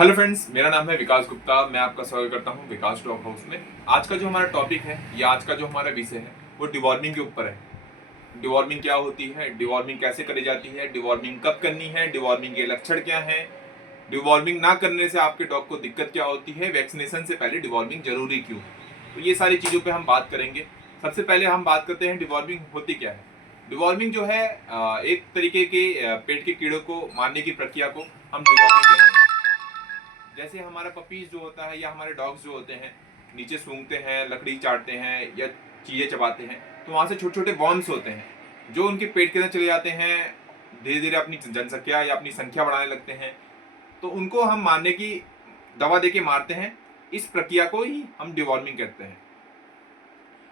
Hello friends, मेरा नाम है विकास गुप्ता। मैं आपका स्वागत करता हूं विकास डॉग हाउस में। आज का जो हमारा टॉपिक है या आज का जो हमारा विषय है वो डिवॉर्मिंग के ऊपर है। डिवॉर्मिंग क्या होती है, डिवॉर्मिंग कैसे करी जाती है, डिवॉर्मिंग कब करनी है, डिवॉर्मिंग के लक्षण क्या हैं, डिवॉर्मिंग ना करने से आपके डॉग को दिक्कत क्या होती है, वैक्सीनेशन से पहले डिवॉर्मिंग जरूरी क्यों है। तो ये सारी चीज़ों पर हम बात करेंगे। सबसे पहले हम बात करते हैं डिवॉर्मिंग होती क्या है। डिवॉर्मिंग जो है एक तरीके के पेट के कीड़ों को मारने की प्रक्रिया को हम डिवॉर्मिंग कहते हैं। जैसे हमारा पपीज जो होता है या हमारे डॉग्स जो होते हैं नीचे सूंघते हैं, लकड़ी चाटते हैं या चीज़ें चबाते हैं, तो वहाँ से छोटे छोटे वॉर्म्स होते हैं जो उनके पेट के अंदर चले जाते हैं। धीरे धीरे अपनी जनसंख्या या अपनी संख्या बढ़ाने लगते हैं, तो उनको हम मारने की दवा दे के मारते हैं। इस प्रक्रिया को ही हम डिवॉर्मिंग कहते हैं।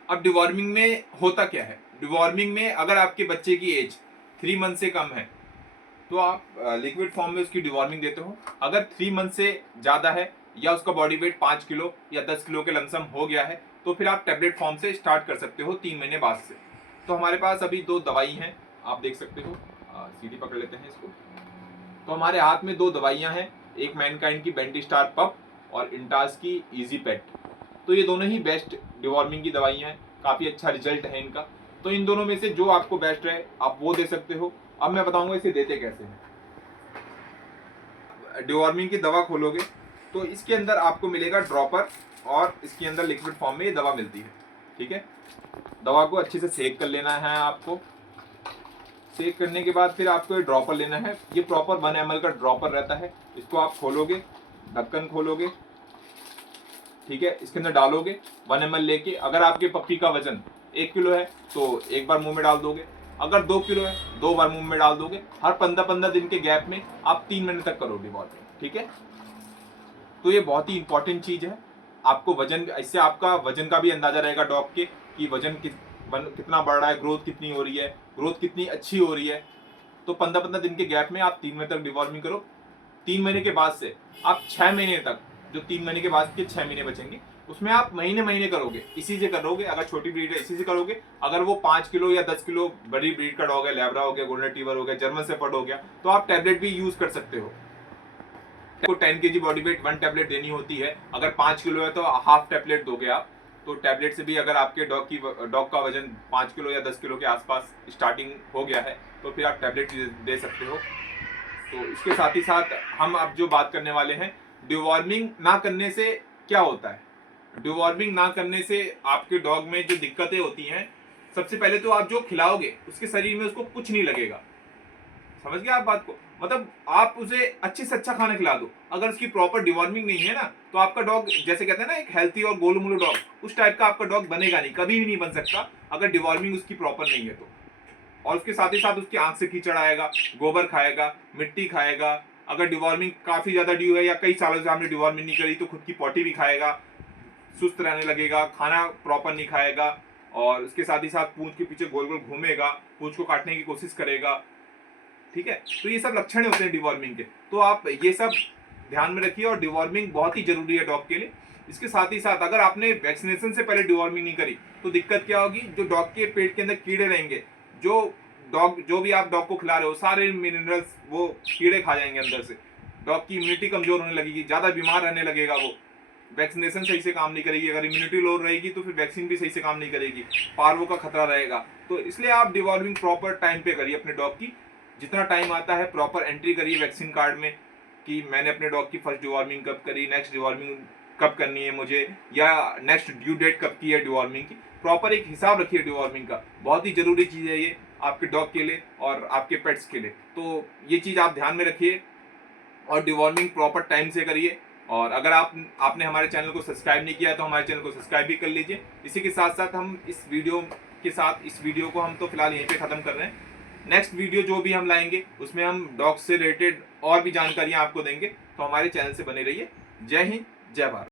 अब डिवॉर्मिंग में होता क्या है, डिवॉर्मिंग में अगर आपके बच्चे की एज 3 मंथ से कम है तो आप लिक्विड फॉर्म में उसकी डिवॉर्मिंग देते हो। अगर 3 मंथ से ज़्यादा है या उसका बॉडी वेट 5 किलो या 10 किलो के लमसम हो गया है तो फिर आप टैबलेट फॉर्म से स्टार्ट कर सकते हो 3 महीने बाद से। तो हमारे पास अभी 2 दवाई हैं, आप देख सकते हो। सीधी पकड़ लेते हैं इसको। तो हमारे हाथ में 2 दवाइयाँ हैं, एक मैनकाइंड की बेंटिस्टार पप और इंटास की इजी पेट। तो ये दोनों ही बेस्ट डिवॉर्मिंग की दवाइयाँ हैं, काफ़ी अच्छा रिजल्ट है इनका। तो इन दोनों में से जो आपको बेस्ट रहे आप वो दे सकते हो। अब मैं बताऊंगा इसे देते कैसे हैं। डिवॉर्मिंग की दवा खोलोगे तो इसके अंदर आपको मिलेगा ड्रॉपर और इसके अंदर लिक्विड फॉर्म में ये दवा मिलती है। ठीक है, दवा को अच्छे से सेक कर लेना है आपको। सेक करने के बाद फिर आपको ये ड्रॉपर लेना है। ये प्रॉपर 1 ml का ड्रॉपर रहता है। इसको आप खोलोगे, ढक्कन खोलोगे, ठीक है, इसके अंदर डालोगे 1 ml लेके। अगर आपके पप्पी का वजन 1 किलो है तो एक बार मुंह में डाल दोगे। अगर 2 किलो है 2 बार मुंह में डाल दोगे। हर 15-15 दिन के गैप में आप 3 महीने तक करो डिवॉर्मिंग। ठीक है, तो ये बहुत ही इंपॉर्टेंट चीज है। आपको वजन, इससे आपका वजन का भी अंदाजा रहेगा डॉग के कि वजन कितना बढ़ रहा है, ग्रोथ कितनी हो रही है, ग्रोथ कितनी अच्छी हो रही है। तो 15-15 दिन के गैप में आप 3 महीने तक डिवॉर्मिंग करो। 3 महीने के बाद से आप 6 महीने तक, जो 3 महीने के बाद के 6 महीने बचेंगे उसमें आप महीने महीने करोगे, इसी से करोगे। अगर छोटी ब्रीड है इसी से करोगे। अगर वो 5 किलो या 10 किलो बड़ी ब्रीड का डॉग है, लैब्रा हो गया, गोल्डन रिट्रीवर हो गया, जर्मन शेफर्ड हो गया, तो आप टैबलेट भी यूज कर सकते हो। को 10 kg बॉडी वेट 1 टैबलेट देनी होती है। अगर 5 किलो है तो हाफ टैबलेट दोगे आप। तो टैबलेट से भी अगर आपके डॉग का वजन 5 किलो या 10 किलो के आसपास स्टार्टिंग हो गया है तो फिर आप टैबलेट दे सकते हो। तो इसके साथ ही साथ हम अब जो बात करने वाले हैं, डिवॉर्मिंग ना करने से क्या होता है। डिवॉर्मिंग ना करने से आपके डॉग में जो दिक्कतें होती हैं, सबसे पहले तो आप जो खिलाओगे उसके शरीर में उसको कुछ नहीं लगेगा। समझ गया आप बात को। मतलब आप उसे अच्छे से अच्छा खाना खिला दो, अगर उसकी प्रॉपर डिवॉर्मिंग नहीं है ना तो आपका डॉग, जैसे कहते हैं ना एक हेल्थी और गोलू मोलू डॉग, उस टाइप का आपका डॉग बनेगा नहीं, कभी भी नहीं बन सकता अगर डिवॉर्मिंग उसकी प्रॉपर नहीं है तो। और उसके साथ ही साथ उसकी आंख से कीचड़ आएगा, गोबर खाएगा, मिट्टी खाएगा। अगर डिवॉर्मिंग काफी ज्यादा ड्यू है या कई सालों से हमने डिवॉर्मिंग नहीं करी तो खुद की पॉटी भी खाएगा, सुस्त रहने लगेगा, खाना प्रॉपर नहीं खाएगा, और उसके साथ ही साथ पूंछ के पीछे गोल गोल घूमेगा, पूंछ को काटने की कोशिश करेगा। ठीक है, तो ये सब लक्षण होते हैं डिवॉर्मिंग के। तो आप ये सब ध्यान में रखिए और डिवॉर्मिंग बहुत ही जरूरी है डॉग के लिए। इसके साथ ही साथ अगर आपने वैक्सीनेशन से पहले डिवॉर्मिंग नहीं करी तो दिक्कत क्या होगी, जो डॉग के पेट के अंदर कीड़े रहेंगे, जो भी आप डॉग को खिला रहे हो सारे मिनरल्स वो कीड़े खा जाएंगे अंदर से। डॉग की इम्यूनिटी कमजोर होने लगेगी, ज्यादा बीमार रहने लगेगा वो। वैक्सीनेशन सही से काम नहीं करेगी, अगर इम्यूनिटी लो रहेगी तो फिर वैक्सीन भी सही से काम नहीं करेगी, पार्वो का खतरा रहेगा। तो इसलिए आप डिवॉर्मिंग प्रॉपर टाइम पे करिए अपने डॉग की। जितना टाइम आता है प्रॉपर एंट्री करिए वैक्सीन कार्ड में कि मैंने अपने डॉग की फर्स्ट डिवॉर्मिंग कब करी, नेक्स्ट डिवॉर्मिंग कब करनी है मुझे, या नेक्स्ट ड्यू डेट कब की है डिवॉर्मिंग की। प्रॉपर एक हिसाब रखिए डिवॉर्मिंग का, बहुत ही जरूरी चीज़ है ये आपके डॉग के लिए और आपके पेट्स के लिए। तो ये चीज़ आप ध्यान में रखिए और डिवॉर्मिंग प्रॉपर टाइम से करिए। और अगर आपने हमारे चैनल को सब्सक्राइब नहीं किया तो हमारे चैनल को सब्सक्राइब भी कर लीजिए। इसी के साथ साथ हम इस वीडियो को हम तो फिलहाल यहीं पे ख़त्म कर रहे हैं। नेक्स्ट वीडियो जो भी हम लाएंगे उसमें हम डॉग से रिलेटेड और भी जानकारियां आपको देंगे। तो हमारे चैनल से बने रहिए। जय हिंद, जय भारत।